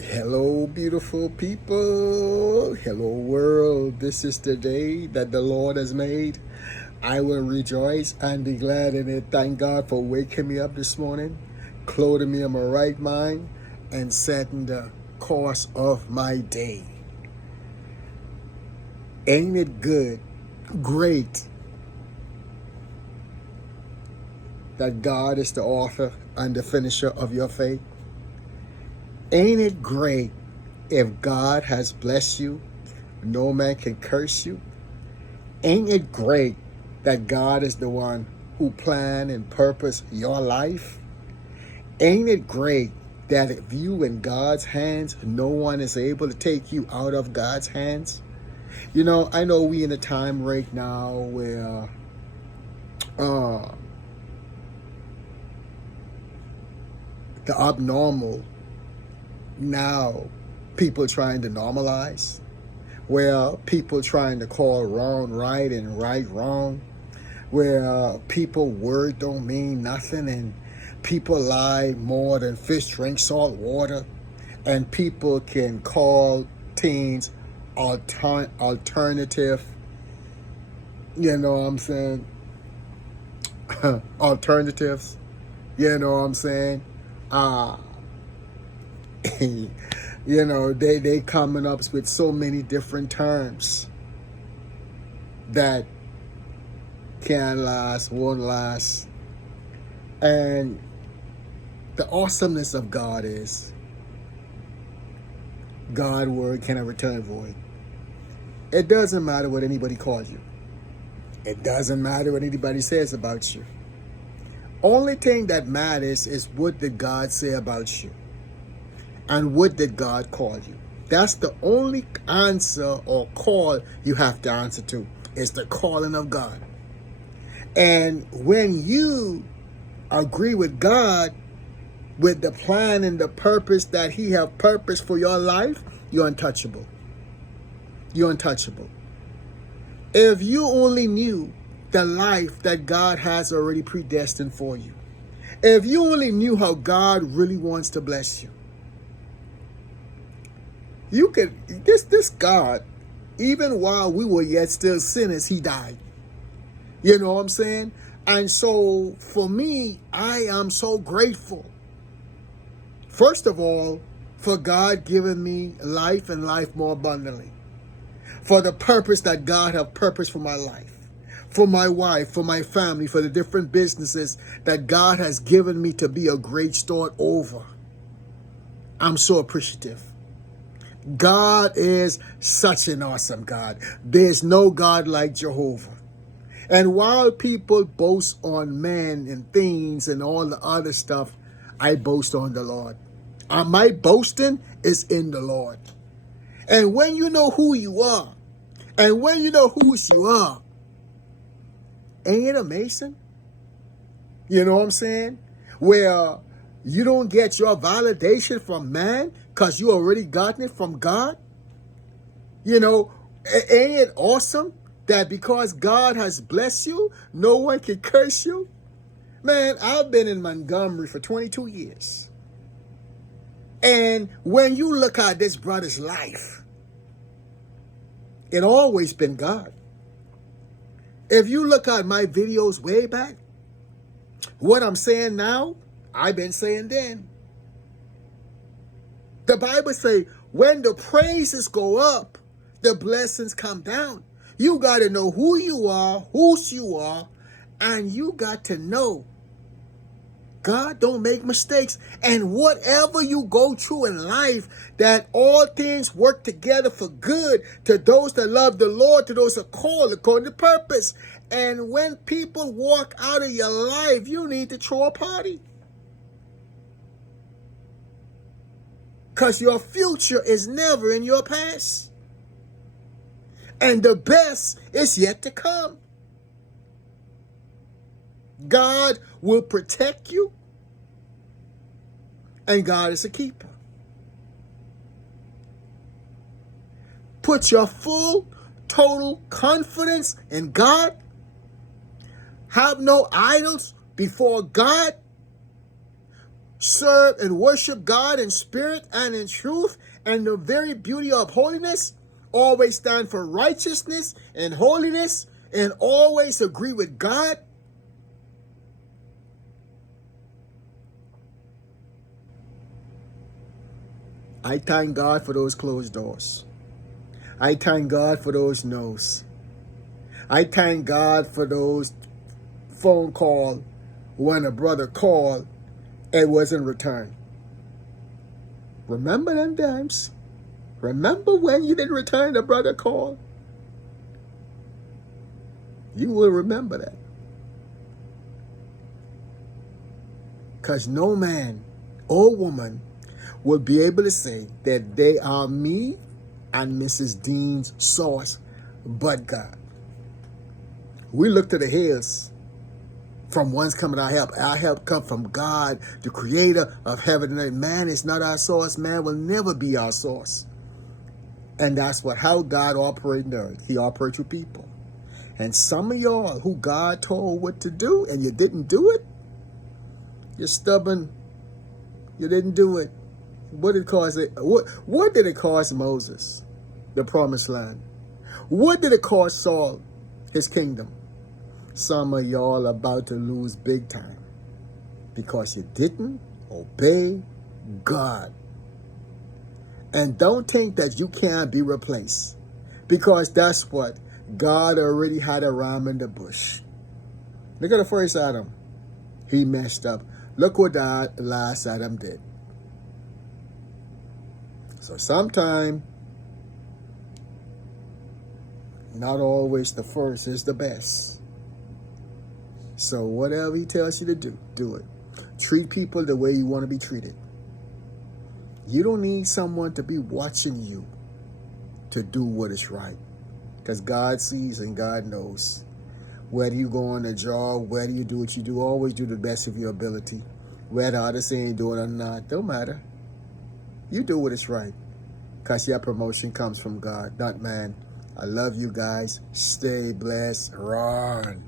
Hello, beautiful people. Hello, world. This is the day that the Lord has made. I will rejoice and be glad in it. Thank God for waking me up this morning, clothing me in my right mind, and setting the course of my day. Ain't it good, great, that God is the author and the finisher of your faith? Ain't it great if God has blessed you, no man can curse you? Ain't it great that God is the one who planned and purposed your life? Ain't it great that if you in God's hands, no one is able to take you out of God's hands? You know, I know we in a time right now where the abnormal now people trying to normalize, where people trying to call wrong right and right wrong, where people word don't mean nothing and people lie more than fish drink salt water, and people can call teens alternative, you know what I'm saying, alternatives, you know what I'm saying, you know, they coming up with so many different terms that can't last, won't last. And the awesomeness of God is God's word cannot return void. It doesn't matter what anybody calls you. It doesn't matter what anybody says about you. Only thing that matters is what did God say about you? And what did God call you? That's the only answer or call you have to answer to. Is the calling of God. And when you agree with God, with the plan and the purpose that He have purpose for your life, you're untouchable. You're untouchable. If you only knew the life that God has already predestined for you, if you only knew how God really wants to bless you, you could, this God, even while we were yet still sinners, He died. You know what I'm saying? And so for me, I am so grateful. First of all, for God giving me life and life more abundantly. For the purpose that God have purposed for my life. For my wife, for my family, for the different businesses that God has given me to be a great steward over. I'm so appreciative. God is such an awesome God. There's no God like Jehovah. And while people boast on men and things and all the other stuff, I boast on the Lord. My boasting is in the Lord. And when you know who you are, and when you know whose you are, ain't it amazing? You know what I'm saying? Where you don't get your validation from man because you already gotten it from God. You know, ain't it awesome that because God has blessed you, no one can curse you? Man, I've been in Montgomery for 22 years. And when you look at this brother's life, it always been God. If you look at my videos way back, what I'm saying now, I've been saying then. The Bible say, when the praises go up, the blessings come down. You got to know who you are, whose you are, and you got to know God don't make mistakes. And whatever you go through in life, that all things work together for good to those that love the Lord, to those that are called according to purpose. And when people walk out of your life, you need to throw a party. Because your future is never in your past. And the best is yet to come. God will protect you. And God is a keeper. Put your full, total confidence in God. Have no idols before God. serve and worship God in spirit and in truth and the very beauty of holiness, always stand for righteousness and holiness, and always agree with God. I thank God for those closed doors. I thank God for those no's. I thank God for those phone calls when a brother called and wasn't returned. Remember them times? Remember when you didn't return the brother call? You will remember that. Because no man or woman will be able to say that they are me and Mrs. Dean's source, but God. We look to the hills from whence coming our help. Our help come from God, the creator of heaven and earth. Man is not our source. Man will never be our source. And that's how God operates in the earth. He operates with people. And some of y'all who God told what to do and you didn't do it, you're stubborn. You didn't do it. What did it cost Moses? The promised land. What did it cost Saul? His kingdom. Some of y'all are about to lose big time because you didn't obey God. And don't think that you can't be replaced, because that's what God already had a ram in the bush. Look at the first Adam. He messed up. Look what that last Adam did. So sometimes, not always the first is the best. So whatever he tells you to do, do it. Treat people the way you want to be treated. You don't need someone to be watching you to do what is right. Because God sees and God knows. Whether you go on a job, whether you do what you do, always do the best of your ability. Whether others say you do it or not, don't matter. You do what is right. Because your promotion comes from God, not man. I love you guys. Stay blessed. Run.